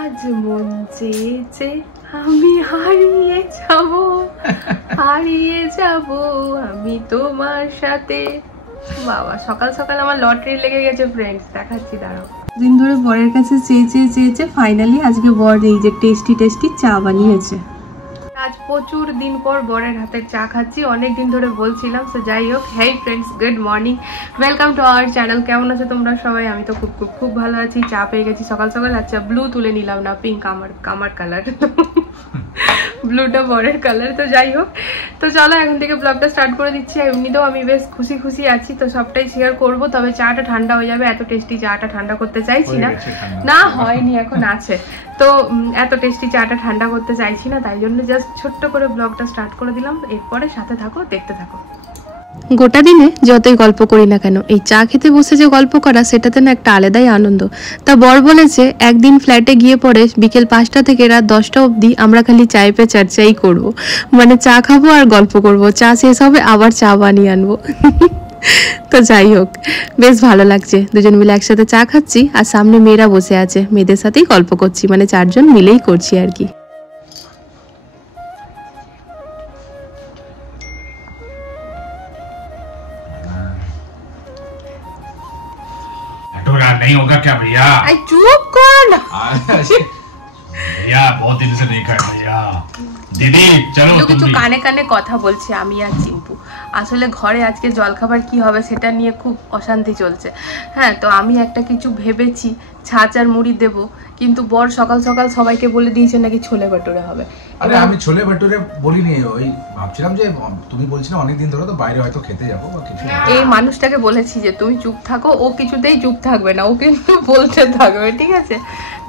আজ মন চেয়েছে আমি হারিয়ে যাব আমি তোমার সাথে। বাবা সকাল সকাল আমার লটারি লেগে গেছে ফ্রেন্ডস, দেখাচ্ছি দাঁড়াও। দিন ধরে বরের কাছে চেয়েছে ফাইনালি আজকে বর এই যে টেস্টি চা বানিয়েছে। আজ প্রচুর দিন পর বরের হাতের চা খাচ্ছি, অনেক দিন ধরে বলছিলাম। তো যাই হোক, হেই friends, good morning, welcome to our channel. কেমন আছো তোমরা সবাই? আমি তো খুব ভালো আছি। চা পেয়ে গেছি সকাল সকাল। আচ্ছা ব্লু তুলে নিলাম না, পিঙ্ক আমার কালার, ব্লুটা বরের কালার। তো যাই হোক, তো চলো এখন থেকে ব্লগটা স্টার্ট করে দিচ্ছি। এমনিতেও আমি বেশ খুশি আছি, তো সবটাই শেয়ার করবো। তবে চাটা ঠান্ডা হয়ে যাবে, এত টেস্টি চাটা ঠান্ডা করতে চাইছি না হয়নি, এখন আছে। তো এত টেস্টি চাটা ঠান্ডা করতে চাইছি না, তাই জন্য জাস্ট ছোট্ট করে ব্লগটা স্টার্ট করে দিলাম। এরপরে সাথে থাকো, দেখতে থাকো। গোটা দিনে যতই গল্প করি না কেন, এই চা খেতে বসে যে গল্প করা, সেটাতে না একটা আলাদাই আনন্দ। তা বর বলেছে একদিন ফ্ল্যাটে গিয়ে পরে বিকেল 5টা থেকে রাত 10টা অবধি আমরা খালি চায় পে চর্চাই করবো, মানে চা খাবো আর গল্প করব। চা শেষ হবে আবার চা বানিয়ে আনবো। তো যাই হোক, বেশ ভালো লাগছে, দুজন মিলে একসাথে চা খাচ্ছি আর সামনে মেয়েরা বসে আছে, মেয়েদের সাথেই গল্প করছি, মানে 4 জন মিলেই করছি আর কি। नहीं होगा क्या भैया? चुप कर भैया, बहुत दिन से नहीं खाया भैया। दीदी चलो কিছু কানে কানে কথা বলছি আমি আর চিম্পু। আসলে ঘরে আজকে জলখাবার কি হবে সেটা নিয়ে খুব অশান্তি চলছে। হ্যাঁ, তো আমি একটা কিছু ভেবেছি, ছাঁচ আর মুড়ি দেব, কিন্তু বর সকাল সকাল সবাইকে বলে দিয়েছে নাকি ছোলে ভাটুরে হবে। আরে আমি ছোলে ভাটুরে বলিনি, ওই ভাবছিলাম যে তুমি বলছিলে অনেক দিন ধরে তো বাইরে হয়তো খেতে যাবো বা কিছু। এই মানুষটাকে বলেছি যে তুমি চুপ থাকো, ও কিছুতেই চুপ থাকবে না, ও কিন্তু বলতে থাকবে, ঠিক আছে?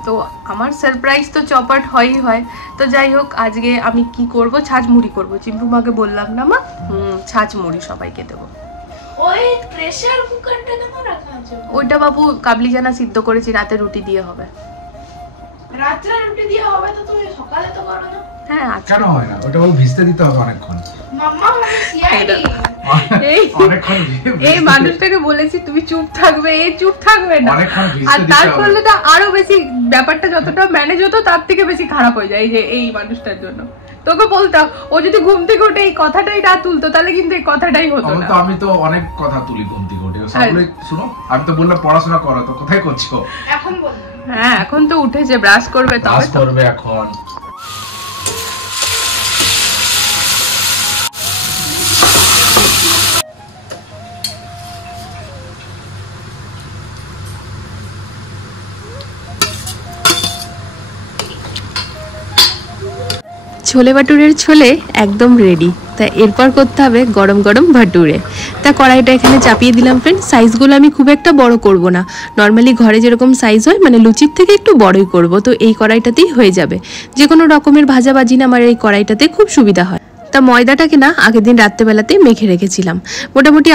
তো আমার সারপ্রাইজ তো চপাট হয়। তো যাই হোক, আজকে আমি কি করব, ছাঁচ মুড়ি করবো। চিম্পু মাকে বললাম না মা, ছাঁচ মুড়ি সবাইকে দেবো। ওই প্রেসার কুকারটা কেন রাখা আছে? ওইটা বাবু কাবলি জানা সিদ্ধ করেছি, রাতে রুটি দিয়ে হবে। রাতে রুটি দিয়ে হবে তো তুমি সকালে তো করো না? হ্যাঁ, কেন হয় না? ওটা ভিজতে দিতে হবে অনেকক্ষণ। মাম্মা আমি সিআইডি অনেকক্ষণ এই মানুষটাকে বলেছি তুমি চুপ থাকবে, এই চুপ থাকবে না, অনেকক্ষণ আর ভিজতে দিতে তার হবে। ফলে তো আরো বেশি ব্যাপারটা যতটা ম্যানেজ হতো তার থেকে বেশি খারাপ হয়ে যায়। এই মানুষটার জন্য তোকে বলতাম, ও যদি ঘুম থেকে উঠে এই কথাটাই না তুলতো তাহলে কিন্তু এই কথাটাই হতো না। আমি তো অনেক কথা তুলি ঘুম থেকে উঠে, সবগুলো শুনো। আমি তো বললাম পড়াশোনা করো, তো কোথায় করছো এখন? বল। হ্যাঁ, এখন তো উঠেছে, ব্রাশ করবে, তবে তো করবে এখন। ছোলে ভাটুরের ছোলে একদম রেডি। তা এরপর করতে হবে গরম গরম ভাটুরে। তা কড়াইটা এখানে চাপিয়ে দিলাম ফ্রেন্ড। সাইজগুলো আমি খুব একটা বড় করব না, নর্মালি ঘরে যেরকম সাইজ হয়, মানে লুচির থেকে একটু বড়ই করব। তো এই কড়াইটাতেই হয়ে যাবে, যে কোনো রকমের ভাজাভাজি না আমার এই কড়াইটাতে খুব সুবিধা হয়। তা ময়দাটাকে না আগের দিন রাত্রেবেলাতেই মেখে রেখেছিলাম, মোটামুটি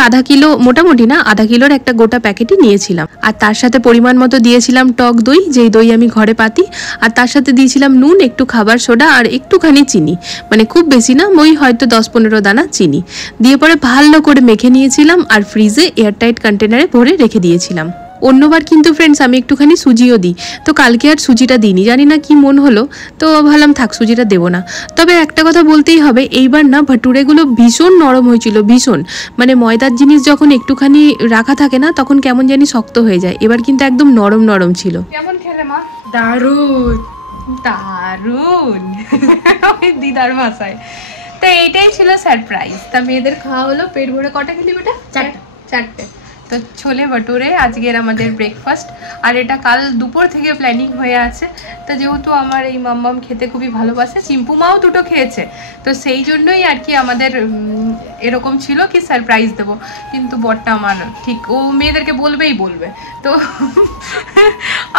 আধা কিলোর একটা গোটা প্যাকেটই নিয়েছিলাম। আর তার সাথে পরিমাণ মতো দিয়েছিলাম টক দই, যেই দই আমি ঘরে পাতি। আর তার সাথে দিয়েছিলাম নুন, একটু খাবার সোডা আর একটুখানি চিনি, মানে খুব বেশি না, ওই হয়তো 10-15 দানা চিনি দিয়ে পরে ভালো করে মেখে নিয়েছিলাম আর ফ্রিজে এয়ারটাইট কন্টেনারে ভরে রেখে দিয়েছিলাম। অন্যবার কিন্তু ফ্রেন্ডস আমি একটুখানি সুজিও দিই, তো কালকে আর সুজিটা দিইনি, জানি না কি মন হলো, তো ভাবলাম থাক সুজিটা দেবো না। তবে একটা কথা বলতেই হবে, এইবার না ভাটুরেগুলো ভীষণ নরম হয়েছিল, ভীষণ, মানে ময়দার জিনিস যখন একটুখানি রাখা থাকে না তখন কেমন জানি শক্ত হয়ে যায়, এবার কিন্তু একদম নরম ছিল। কেমন খেলে মা? দারুন ওই দিদার ভাষায়। তো এইটাই ছিল সারপ্রাইজ। তা মেয়েদের খাওয়া হলো পেট ভরে। কটা খেলি বেটা? 4টে। তো ছোলে ভাটুরে আজকের আমাদের ব্রেকফাস্ট। আর এটা কাল দুপুর থেকে প্ল্যানিং হয়ে আছে। তো যেহেতু আমার এই মাম্মাম খেতে খুবই ভালোবাসে, চিম্পু মাও দুটো খেয়েছে, তো সেই জন্যই আর কি আমাদের এরকম ছিল কি সারপ্রাইজ দেবো। কিন্তু বরটা আমার ঠিক ও মেয়েদেরকে বলবে, তো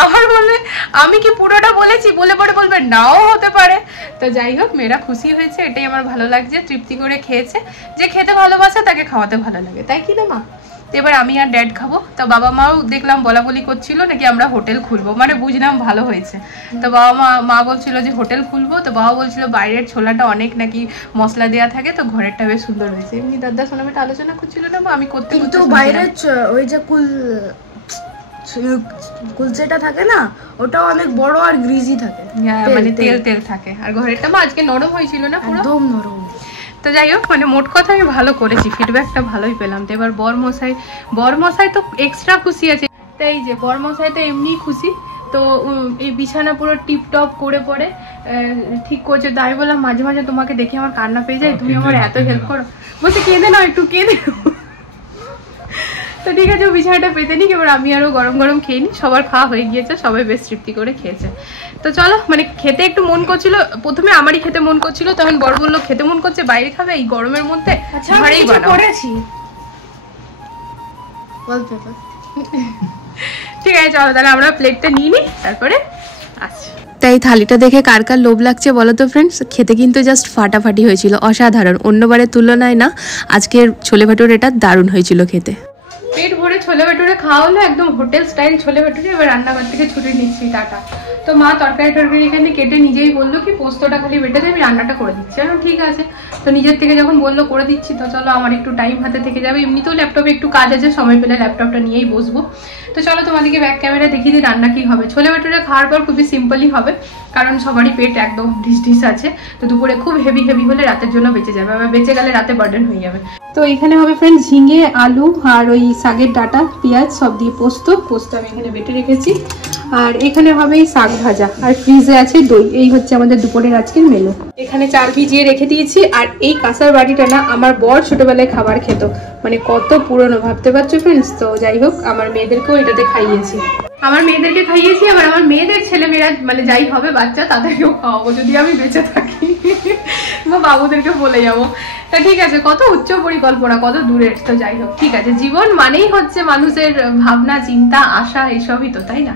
আমার বলবে আমি কি পুরোটা বলেছি, বলে পরে বলবে নাও হতে পারে। তো যাই হোক, মেয়েরা খুশি হয়েছে, এটাই আমার ভালো লাগছে, তৃপ্তি করে খেয়েছে। যে খেতে ভালোবাসে তাকে খাওয়াতে ভালো লাগে, তাই কি না মা? এবার আমি আর ড্যাড খাবো। তো বাবা মাও দেখলাম বলাবলি করছিল নাকি আমরা হোটেল খুলবো, মানে বুঝলাম ভালো হয়েছে। তো মা বলছিল যে হোটেল খুলবো, তো বাবা বলছিল বাইরের ছোলাটা অনেক নাকি মশলা দেওয়া থাকে, তো ঘরেরটা বেশ সুন্দর হয়েছে। এমনি দাদা সোনামেটা আলোচনা করছিল না, আমি করতে, কিন্তু বাইরের ওই যে কুলচেটা থাকে না, ওটাও অনেক বড় আর গ্রিজি থাকে। হ্যাঁ মানে তেল তেল থাকে। আর ঘরেরটা মা আজকে নরম হয়েছিল না পুরো? একদম নরম। তো যাই হোক, মানে মোট কথা আমি ভালো করেছি, ফিডব্যাকটা ভালোই পেলাম। তো এবার বরমশাই তো এক্সট্রা খুশি আছে। তো এই যে বরমশাই তো এমনি খুশি। তো এই বিছানা পুরো টিপটপ করে পরে ঠিক করছে। তাই বললাম মাঝে মাঝে তোমাকে দেখে আমার কান্না পেয়ে যায়, তুমি আমার এত হেল্প করো। বলছে কেঁদে নাও, একটু কেঁদে। তো ঠিক আছে, বিছানাটা পেতে নিক, এবার আমি আরো গরম গরম খেয়ে নিই। সবার খাওয়া হয়ে গিয়েছে, সবাই বেশ তৃপ্তি করে খেয়েছে। তো চলো, মানে খেতে একটু মন করছিল, প্রথমে আমারই খেতে মন করছিল, তখন বড় বললো খেতে মন করছে, বাইরে খাবে এই গরমের মধ্যে, ঘরেই বানাও। ঠিক আছে চলো, তাহলে আমরা প্লেটটা নিয়ে নিই, তারপরে আসছি। তাই থালিটা দেখে কার কার লোভ লাগছে বলো তো ফ্রেন্ডস। খেতে কিন্তু জাস্ট ফাটাফাটি হয়েছিল, অসাধারণ। অন্যবারের তুলনায় না আজকের ছোলে ভাটুরেটা দারুণ হয়েছিল খেতে। পেট ভরে ছোলে ভাটুরে খাওয়া হলো, একদম হোটেল স্টাইল ছোলে ভাটুরে। এবার রান্নাঘর থেকে ছুটি নিচ্ছি, টাটা। তো মা তরকারি এখানে কেটে নিজেই বললো কি পোস্তটা খালি বেটে দিয়ে আমি রান্নাটা করে দিচ্ছি। আমি ঠিক আছে। তো নিজের থেকে যখন বললো করে দিচ্ছি, তো চলো আমার একটু টাইম হাতে থেকে যাবে। এমনিতেও ল্যাপটপে একটু কাজ আছে, সময় পেলে ল্যাপটপটা নিয়েই বসবো। তো চলো তোমাদেরকে ব্যাক ক্যামেরা দেখিয়ে দিই রান্না কি হবে। ছোলে ভাটুরে খাওয়ার পর খুবই সিম্পলই হবে, কারণ সবারই পেট একদম ঢিস আছে। তো দুপুরে খুব হেভি হলে রাতের জন্য বেঁচে যাবে, আবার বেঁচে গেলে রাতে বার্ডেন হয়ে যাবে। তো এখানে হবে ফ্রেন্ড ঝিঙে, আলু আর ওই শাকের ডাটা, পেঁয়াজ সব দিয়ে পোস্ত আমি এখানে বেটে রেখেছি। আর এখানে হবে এই শাক ভাজা, আর ফ্রিজে আছে দই। এই হচ্ছে আমাদের দুপুরের আজকের মেনু। এখানে চাল ভিজিয়ে রেখে দিয়েছি। আর এই কাঁসার বাটিটা না আমার বর ছোটবেলায় খাবার খেত, মানে কত পুরনো ভাবতে পারছো ফ্রেন্ডস। তো যাই হোক, আমার মেয়েদেরকেও এটাতে খাইয়েছি। আবার আমার মেয়েদের ছেলেমেয়েরা মানে যাই হবে বাচ্চা, তাদেরকেও খাওয়াবো যদি আমি বেঁচে থাকি। বা বাবুদেরকে বলে যাবো। তা ঠিক আছে, কত উচ্চ পরিকল্পনা, কত দূরের। তো যাই হোক, ঠিক আছে, জীবন মানেই হচ্ছে মানুষের ভাবনা, চিন্তা, আশা, এইসবই তো, তাই না?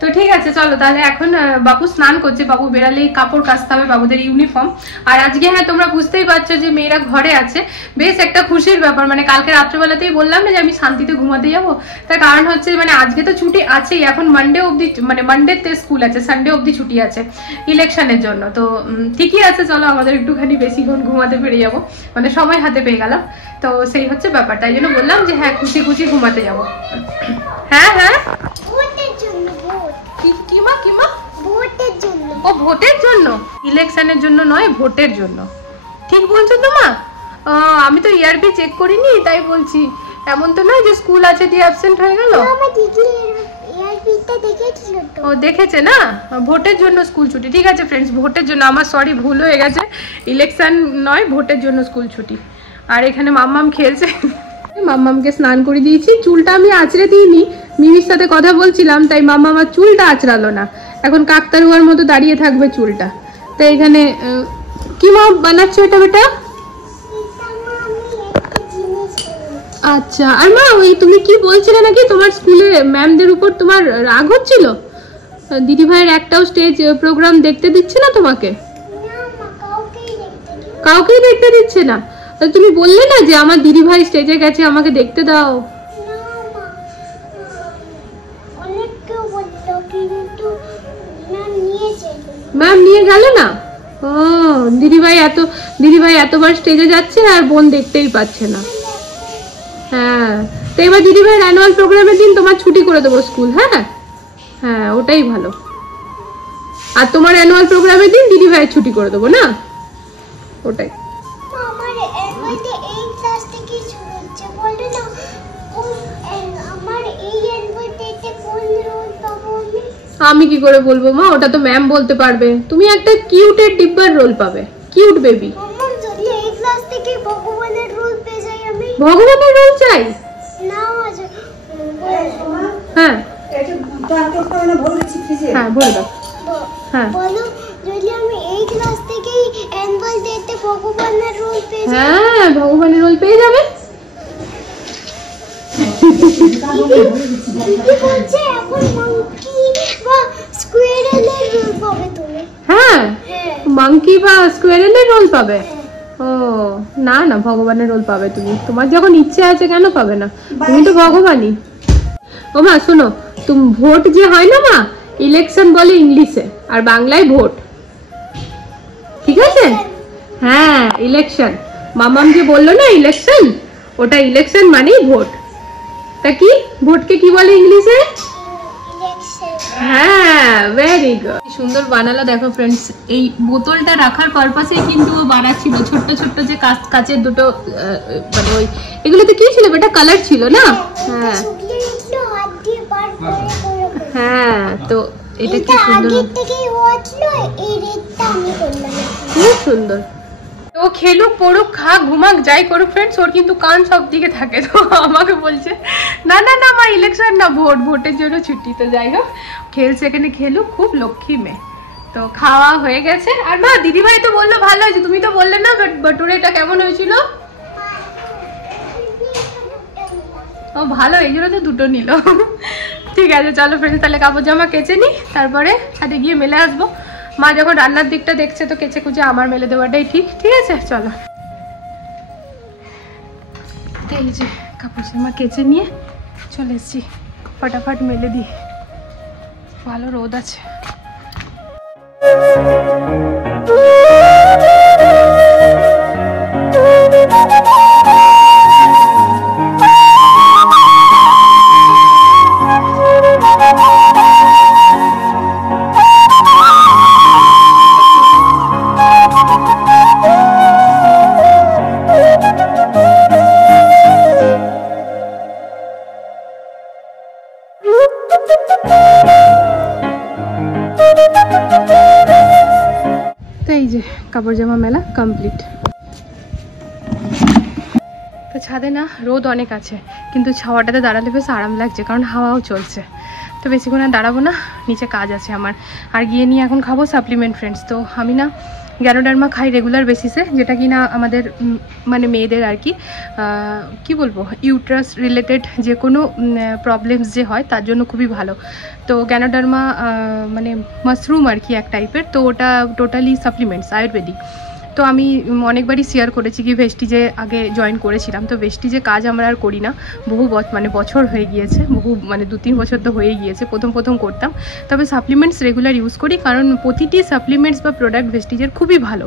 তো ঠিক আছে চলো, তাহলে এখন বাবু স্নান করছে, বাবু বেরালেই কাপড় কাচতে হবে, বাবুদের ইউনিফর্ম। আর আজকে হ্যাঁ তোমরা বুঝতেই পারছো যে মেয়েরা ঘরে আছে, বেশ একটা খুশির ব্যাপার। মানে কালকে রাত্রেবেলাতেই বললাম না যে আমি শান্তিতে ঘুমাতে যাবো, তার কারণ হচ্ছে মানে আজকে তো ছুটি আছেই, এখন মানডে অবধি, মানে মানডেতে স্কুল আছে, সানডে অবধি ছুটি আছে ইলেকশনের জন্য। তো ঠিকই আছে, চলো আমাদের একটুখানি বেশিক্ষণ ঘুমাতে পেরে যাবো, মানে সময় হাতে পেয়ে গেলাম। তো সেই হচ্ছে ব্যাপার, তাই জন্য বললাম যে হ্যাঁ খুশি ঘুমাতে যাবো। হ্যাঁ ও ভোটের জন্য, ইলেকশনের জন্য নয়, ভোটের জন্য। ঠিক বলছো তো মা? আমি তো ইয়ারবি চেক করিনি, তাই বলছি। এমন তো নয় যে স্কুল আছে দিয়ে অ্যাবসেন্ট হয়ে গেল। ও দেখেছে না, ভোটের জন্য স্কুল ছুটি। ঠিক আছে ফ্রেন্ডস, ভোটের জন্য, আমার সরি ভুল হয়ে গেছে, ইলেকশন নয়, ভোটের জন্য স্কুল ছুটি। আর এখানে মাম্মাম খেলছে, মাম্মামকে স্নান করে দিয়েছি। চুলটা আমি আঁচড়ে দিইনি, মিমির সাথে কথা বলছিলাম, তাই মাম্মা আমার চুলটা আঁচড়ালো না, এখন কাকতারুয়ার মতো দাঁড়িয়ে থাকবে চুলটা। তাই এখানে কি মা বানাচ্ছো এটা বেটা? আচ্ছা। আর মা ওই তুমি কি বলছিলে নাকি তোমার স্কুলে ম্যামদের উপর তোমার রাগ হচ্ছিল, দিদি ভাইয়ের একটাও স্টেজ প্রোগ্রাম দেখতে দিচ্ছে না তোমাকে? কাউকেই দেখতে দিচ্ছে না? তা তুমি বললে না যে আমার দিদি ভাই স্টেজে গেছে, আমাকে দেখতে দাও। ম্যাম নিয়ে গেল না? ও দিদিভাই এতবার স্টেজে যাচ্ছে আর বোন দেখতেই পাচ্ছে না। হ্যাঁ, তো এবার দিদিভাইয়ের অ্যানুয়াল প্রোগ্রামের দিন তোমার ছুটি করে দেবো স্কুল। হ্যাঁ ওটাই ভালো। আর তোমার অ্যানুয়াল প্রোগ্রামের দিন দিদিভাইয়ের ছুটি করে দেবো না, ওটাই। আমি কি করে বলবো মা, ওটা তো ম্যাম বলতে পারবে। তুমি একটা কিউটের ডিব্বার রোল পাবে, কিউট বেবি। ভগবানের রোল চাই? হ্যাঁ বলে দাও। হ্যাঁ হ্যাঁ ভগবানের রোল পেয়ে যাবে। হ্যাঁ মাঙ্কি বা স্কোয়ারেলের রোল পাবে। ও না না, ভগবানের রোল পাবে তুমি, তোমার যখন ইচ্ছে আছে কেন পাবে না, তুমি তো ভগবানই। ও মা শোনো, তুমি ভোট যে হয় না মা, ইলেকশন বলে ইংলিশে, আর বাংলায় ভোট, ঠিক আছে? হ্যাঁ ইলেকশন, মামাম যে বললো না ইলেকশন, ওটা ইলেকশন মানেই ভোট। তা কি ভোটকে কি বলে ইংলিশে? হ্যাঁ ভেরি গুড, সুন্দর বানালো দেখো ফ্রেন্ডস। এই বোতলটা রাখার পারপাসে কিন্তু ও বানাচ্ছিল ছোট্ট ছোট্ট যে কাচের দুটো মানে ওই এগুলোতে কি ছিল বেটা, কালার ছিল না? হ্যাঁ হ্যাঁ, তো এটা কি সুন্দর, খুব সুন্দর। তো খেলুক পড়ুক খা ঘুমাক যাই করুক ফ্রেন্ডস, ওর কিন্তু কান সব দিকে থাকে। তো আমাকে বলছে না না না মা ইলেকশন না, ভোটের জন্য ছুটি। তো যাই হোক খেলছে এখানে, খেলুক, খুব লক্ষ্মী মেয়ে। তো খাওয়া হয়ে গেছে। আর মা দিদিভাই তো বললো ভালো হয়েছে, তুমি তো বললে না ভটুরেটা কেমন হয়েছিল? ও ভালো, এই জন্য তো দুটো নিল। ঠিক আছে চলো ফ্রেন্ডস, তাহলে কাপড় জামা কেচে নি, তারপরে ছাদে গিয়ে মেলে আসবো। মা যখন রান্নার দিকটা দেখছে তো কেচে কুচে আমার মেলে দেওয়াটাই ঠিক। ঠিক আছে চলো, এই যে কাপড় জামা কেচে নিয়ে চলে এসেছি, ফটাফট মেলে দিই, ভালো রোদ আছে। তো এই যে কাপড় জামা মেলা কমপ্লিট। তো ছাদে না রোদ অনেক আছে, কিন্তু ছাওয়াটাতে দাঁড়ালে বেশ আরাম লাগছে, কারণ হাওয়াও চলছে। তো বেশিক্ষণ আর দাঁড়াবো না, নিচে কাজ আছে আমার। আর গিয়ে নিয়ে এখন খাবো সাপ্লিমেন্ট ফ্রেন্ডস। তো আমি না গ্যানোডার্মা খাই রেগুলার বেসিসে, যেটা কি না আমাদের মানে মেয়েদের আর কি বলবো ইউট্রাস রিলেটেড যে কোনো প্রবলেমস যে হয় তার জন্য খুবই ভালো। তো গ্যানোডার্মা মানে মাশরুম আর কি এক টাইপের, তো ওটা টোটালি সাপ্লিমেন্টস আয়ুর্বেদিক। তো আমি অনেকবারই শেয়ার করেছি কি ভেস্টিজে আগে জয়েন করেছিলাম, তো ভেস্টিজে কাজ আমরা আর করি না, মানে বছর হয়ে গিয়েছে, মানে 2-3 বছর তো হয়ে গিয়েছে। প্রথম করতাম, তবে সাপ্লিমেন্টস রেগুলার ইউজ করি, কারণ প্রতিটি সাপ্লিমেন্টস বা প্রোডাক্ট ভেস্টিজের খুবই ভালো।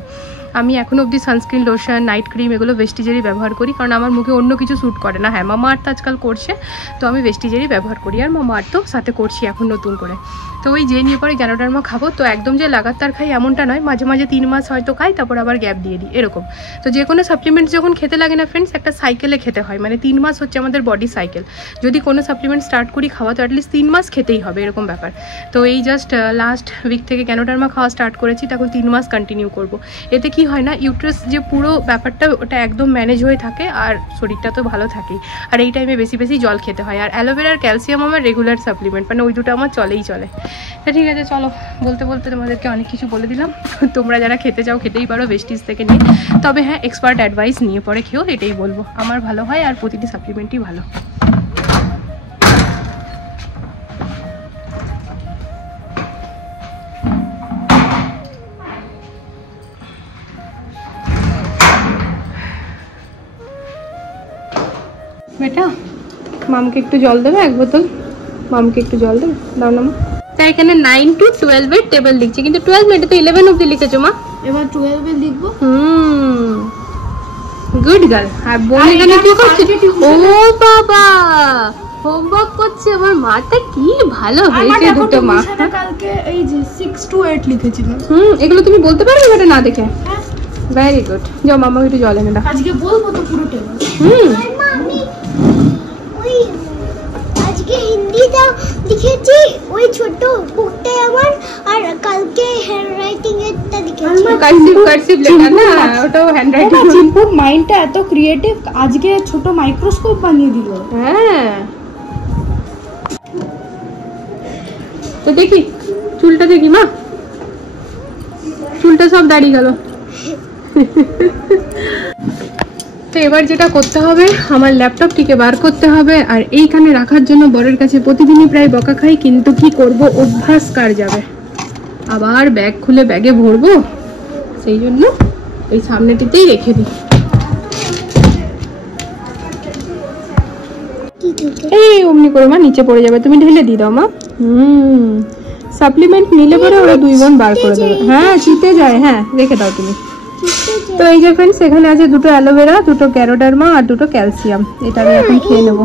আমি এখনও অবধি সানস্ক্রিন, লোশন, নাইট ক্রিম এগুলো ভেস্টিজেরই ব্যবহার করি, কারণ আমার মুখে অন্য কিছু শ্যুট করে না। হ্যাঁ মামাআর্থ আজকাল করছে, তো আমি ভেস্টিজেরই ব্যবহার করি, আর মামাআর্থও সাথে করছি এখন নতুন করে। তো ওই যে নিয়ে পরে গ্যানোডার্মা খাবো, তো একদম যে লাগাতার খাই এমনটা নয়, মাঝে মাঝে 3 মাস হয়তো খাই, তারপর আবার গ্যাপ দিয়ে দিই এরকম। তো যে কোনো সাপ্লিমেন্টস যখন খেতে লাগে না ফ্রেন্ডস, একটা সাইকেলে খেতে হয়, মানে 3 মাস হচ্ছে আমাদের বডি সাইকেল। যদি কোনো সাপ্লিমেন্ট স্টার্ট করি খাওয়া, তো অ্যাটলিস্ট 3 মাস খেতেই হবে, এরকম ব্যাপার। তো এই জাস্ট লাস্ট উইক থেকে গ্যানোডার্মা খাওয়া স্টার্ট করেছি, তখন 3 মাস কন্টিনিউ করব। এতে কি হয় না, ইউট্রাস যে পুরো ব্যাপারটা ওটা একদম ম্যানেজ হয়ে থাকে, আর শরীরটা তো ভালো থাকেই। আর এই টাইমে বেশি বেশি জল খেতে হয়। আর অ্যালোভেরা আর ক্যালসিয়াম আমার রেগুলার সাপ্লিমেন্ট, মানে ওই দুটো আমার চলে। তো ঠিক আছে চলো, বলতে বলতে তোমাদেরকে অনেক কিছু বলে দিলাম। তোমরা যারা খেতে চাও খেতেই পারো ভেস্টিজ থেকে নিয়ে, তবে হ্যাঁ এক্সপার্ট অ্যাডভাইস নিয়ে পরে খেও, এটাই বলবো। আমার ভালো হয়, আর প্রতিটি সাপ্লিমেন্টই ভালো। বেটা মামকে একটু জল দেবে, 1 বোতল। মামকে একটু জল দেবে, দাও না মা। তাই এখানে 9 to 12 এর টেবিল লিখছি, কিন্তু 12 মিনিটে তো 11 অবধি লিখেছো মা। এবার 12 এ লিখবো। Good girl. আর বোন এখানে কি করছে? ও বাবা হোমওয়ার্ক করছে। আমার মাটা কি ভালো হয়েছে দুটো মা। কালকে এই যে 6 to 8 লিখেছিলাম। এগুলো তুমি বলতে পারবে এটা না দেখে? Very good. যাও মামা একটু জল এনে দাও। আজকে বলবো তো পুরো টেবিল। আজকে হিন্দিটা লিখেছি ওই ছোট বুকটাই আমার, আর কালকে হ্যান্ডরাইটিং এরটা লিখেছি। কার্সিভ লেখা না, ওটাও হ্যান্ডরাইটিং। চিম্পুর মাইন্ডটা এত ক্রিয়েটিভ, আজকে ছোট মাইক্রোস্কোপ বানিয়ে দিল। হ্যাঁ তো দেখি চুলটা, দেখি মা চুলটা সব দাঁড়িয়ে গেল। তো এবার যেটা করতে হবে, আমার ল্যাপটপটিকে বার করতে হবে, আর এইখানে রাখার জন্য বরের কাছে প্রতিদিনই প্রায় বকা খাই, কিন্তু কি করব, অভ্যাস কার যাবে। আবার ব্যাগ খুলে ব্যাগে ভরবো, সেই জন্য ওই সামনেটিতেই রেখে দিই। এই অমনি করে মা নিচে পড়ে যাবে, তুমি ঢেলে দিয়ে দাও মা। সাপ্লিমেন্ট নিলে পরে ওরা 2 বোন বার করে দেবে। হ্যাঁ চিতে যায়, হ্যাঁ রেখে দাও তুমি। তো এই যে ফ্রেন্ডস এখানে আছে 2টো অ্যালোভেরা, 2টো গ্যানোডার্মা আর 2টো ক্যালসিয়াম। এটা আমি এখন খেয়ে নেবো।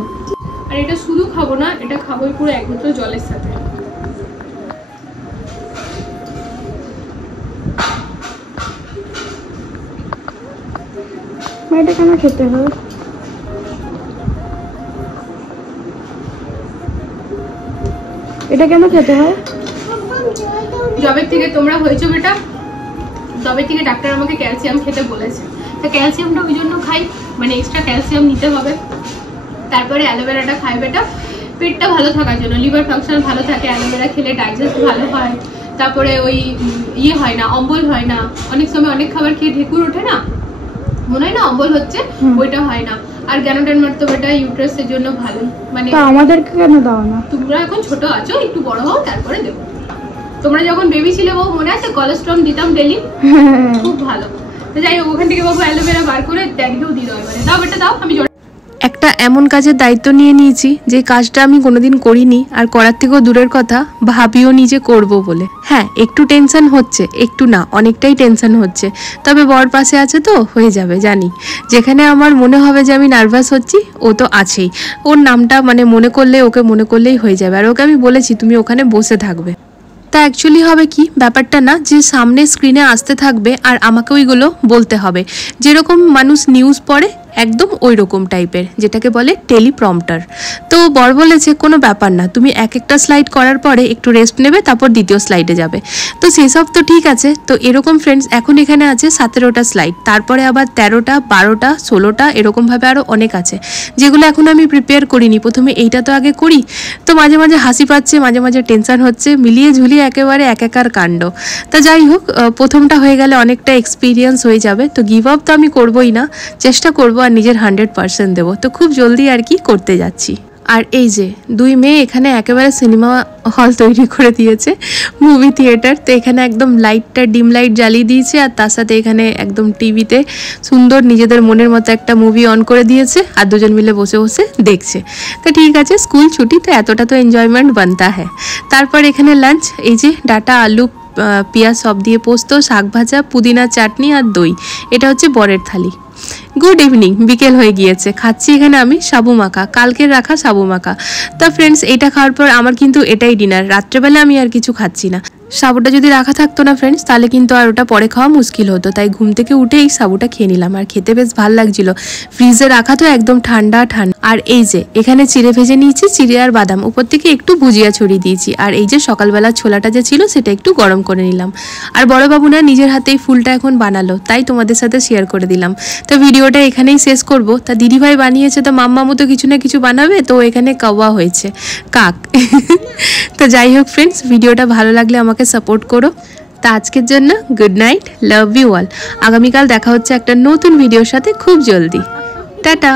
আর এটা শুধু খাবো না, এটা খাবোই পুরো 1 বোতল জলের সাথে। এটা কেন খেতে হয়? এটা কেন খেতে হয়? জবে থেকে তোমরা হয়েছো বেটা, তবে থেকে ডাক্তার আমাকে ক্যালসিয়াম খেতে বলেছে। তো ক্যালসিয়ামটা ওই জন্য খাই, মানে এক্সট্রা ক্যালসিয়াম নিতে হবে। তারপরে অ্যালোভেরাটা খাই বেটা, পেটটা ভালো থাকার জন্য, লিভার ফাংশন ভালো থাকে, অ্যালোভেরা খেলে ডাইজেস্ট ভালো হয়। তারপরে ওই ইয়ে হয় না, অম্বল হয় না। অনেক সময় অনেক খাবার খেয়ে ঢেকুর ওঠে না, মনে হয় না অম্বল হচ্ছে, ওইটা হয় না। আর গ্যানোডার্মার তো বেটা ইউট্রাসের জন্য ভালো। মানে আমাদেরকে কেন দাও না? তোমরা এখন ছোট আছো, একটু বড় হও তারপরে দেবো। তোমরা যখন বেবি ছিলে বাবু মনে আছে কলেস্ট্রল দিতাম ডেলি, খুব ভালো। তো যাই হোক, ওখান থেকে বাবু অ্যালোভেরা বার করে ড্যাডিকেও দিয়ে দাও। এবারে দাও বেটা দাও, আমি একটা এমন কাজের দায়িত্ব নিয়ে নিয়েছি যে কাজটা আমি কোনোদিন করিনি, আর করার থেকেও দূরের কথা ভাবিও নিজে করব বলে। হ্যাঁ, একটু টেনশন হচ্ছে, একটু না অনেকটাই টেনশন হচ্ছে, তবে বর পাশে আছে তো হয়ে যাবে জানি। যেখানে আমার মনে হবে যে আমি নার্ভাস হচ্ছি, ও তো আছেই, ওর নামটা মানে মনে করলে, ওকে মনে করলেই হয়ে যাবে। আর ওকে আমি বলেছি তুমি ওখানে বসে থাকবে। তা অ্যাকচুয়ালি হবে কি, ব্যাপারটা না যে সামনে স্ক্রিনে আসতে থাকবে আর আমাকে ওইগুলো বলতে হবে, যেরকম মানুষ নিউজ পড়ে একদম ওই রকম টাইপের, যেটাকে বলে টেলিপ্রম্পটার। তো বর বলেছে কোনো ব্যাপার না, তুমি এক একটা স্লাইড করার পরে একটু রেস্ট নেবে, তারপর দ্বিতীয় স্লাইডে যাবে। তো সেসব তো ঠিক আছে। তো এরকম ফ্রেন্ডস এখন এখানে আছে 17টা স্লাইড, তারপরে আবার 13টা, 12টা, 16টা, এরকমভাবে আরও অনেক আছে, যেগুলো এখন আমি প্রিপেয়ার করিনি। প্রথমে এইটা তো আগে করি। তো মাঝে মাঝে হাসি পাচ্ছে, মাঝে মাঝে টেনশন হচ্ছে, মিলিয়ে ঝুলিয়ে একেবারে একাকার কাণ্ড। তা যাই হোক, প্রথমটা হয়ে গেলে অনেকটা এক্সপিরিয়েন্স হয়ে যাবে। তো গিভ আপ তো আমি করবোই না, চেষ্টা করবো আর নিজের 100% দেবো। তো খুব জলদি আর কি করতে যাচ্ছি। আর এই যে দুই মেয়ে এখানে একেবারে সিনেমা হল তৈরি করে দিয়েছে, মুভি থিয়েটার। তো এখানে একদম লাইটটা ডিম লাইট জ্বালিয়ে দিয়েছে, আর তার সাথে এখানে একদম টিভিতে সুন্দর নিজেদের মনের মতো একটা মুভি অন করে দিয়েছে, আর দুজন মিলে বসে বসে দেখছে। তো ঠিক আছে, স্কুল ছুটি তো এতটা তো এনজয়মেন্ট বানতা হ্যাঁ। তারপর এখানে লাঞ্চ, এই যে ডাটা, আলু, পেঁয়াজ সব দিয়ে পোস্ত, শাক ভাজা, পুদিনা চাটনি আর দই। এটা হচ্ছে বরের থালি। গুড ইভিনিং, বিকেল হয়ে গিয়েছে। খাচ্ছি এখানে আমি সাবু মাখা, কালকের রাখা সাবু মাখা। তা ফ্রেন্ডস, এটা খাওয়ার পর আমার কিন্তু এটাই ডিনার। রাত্রেবেলা আমি আর কিছু খাচ্ছি না। সাবুটা যদি রাখা থাকতো না ফ্রেন্ডস, তাহলে কিন্তু আর ওটা পরে খাওয়া মুশকিল হতো। তাই ঘুম থেকে উঠেই সাবুটা খেয়ে নিলাম, আর খেতে বেশ ভালো লাগছিল। ফ্রিজে রাখা তো একদম ঠান্ডা ঠান্ডা। আর এই যে এখানে চিড়ে ভেজে নিয়েছি, চিড়ে আর বাদাম, উপর থেকে একটু ভুজিয়া ছড়িয়ে দিয়েছি। আর এই যে সকালবেলা ছোলাটা যে ছিল সেটা একটু গরম করে নিলাম। আর বড় বাবু না নিজের হাতেই ফুলটা এখন বানালো, তাই তোমাদের সাথে শেয়ার করে দিলাম। তো ভিডিওটা এখানেই শেষ করব। তা দিদিভাই বানিয়েছে, তো মাম্মামও তো কিছু না কিছু বানাবে, তো এখানে কাওয়া হয়েছে কাক। তো যাই হোক ফ্রেন্ডস, ভিডিওটা ভালো লাগলে আমাকে সাপোর্ট করো। তা আজকের জন্য good night, love you all. আগামীকাল দেখা হচ্ছে একটা নতুন ভিডিওর সাথে খুব জলদি। টাটা।